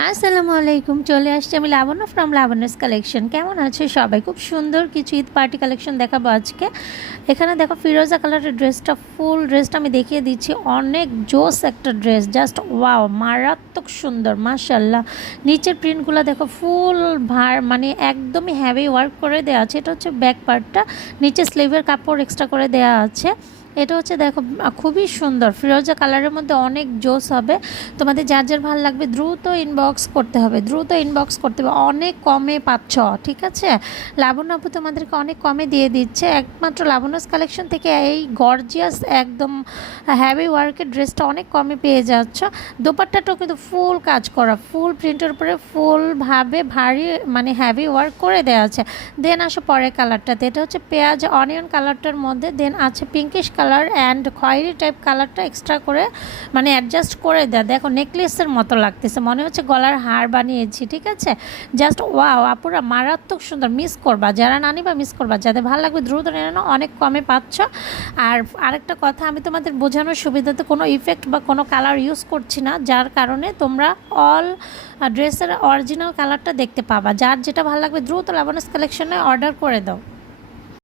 আসসালামু আলাইকুম। চলে আসছি আমি লাবণ্য ফ্রম লাবণ্যস কালেকশন। কেমন আছে সবাই? খুব সুন্দর কিছু ঈদ পার্টি কালেকশন দেখাবো আজকে। এখানে দেখো ফিরোজা কালারের ড্রেসটা, ফুল ড্রেসটা আমি দেখিয়ে দিচ্ছি। অনেক জোস একটা ড্রেস, জাস্ট ওয়াও, মারাত্মক সুন্দর মাশাল্লাহ। নিচের প্রিন্টগুলো দেখো, ফুল ভার মানে একদমই হ্যাভি ওয়ার্ক করে দেওয়া আছে। এটা হচ্ছে ব্যাক পার্টটা, নিচে স্লিভের কাপড় এক্সট্রা করে দেওয়া আছে। এটা হচ্ছে দেখো খুবই সুন্দর ফিরোজা কালারের মধ্যে, অনেক জোস হবে। তোমাদের যার যার ভালো লাগবে দ্রুত ইনবক্স করতে হবে, অনেক কমে পাচ্ছ, ঠিক আছে? লাবণ্য আপু তোমাদেরকে অনেক কমে দিয়ে দিচ্ছে, একমাত্র লাবণ্যস কালেকশন থেকে এই গর্জিয়াস একদম হ্যাভি ওয়ার্কের ড্রেসটা অনেক কমে পেয়ে যাচ্ছ। দোপাট্টাটাও কিন্তু ফুল কাজ করা, ফুল প্রিন্টের উপরে ফুলভাবে ভারী মানে হ্যাভি ওয়ার্ক করে দেওয়া আছে। দেন আসো পরের কালারটাতে, এটা হচ্ছে পেঁয়াজ অনিয়ন কালারটার মধ্যে, দেন আছে পিঙ্কিশ কালার অ্যান্ড খয়েরি টাইপ কালারটা এক্সট্রা করে মানে অ্যাডজাস্ট করে দেয়। দেখো নেকলেসের মতো লাগতেছে, মনে হচ্ছে গলার হার বানিয়েছি, ঠিক আছে? জাস্ট ওয়াও আপুরা, মারাত্মক সুন্দর। মিস করবা, যারা না নিবা মিস করবা, যাদের ভালো লাগবে দ্রুত নিয়ে নাও, অনেক কমে পাচ্ছ। আর আরেকটা কথা, আমি তোমাদের বোঝানোর সুবিধাতে কোনো ইফেক্ট বা কোনো কালার ইউজ করছি না, যার কারণে তোমরা অল ড্রেসের অরিজিনাল কালারটা দেখতে পাবা। যার যেটা ভালো লাগবে দ্রুত লাবণ্যস কালেকশনে অর্ডার করে দাও।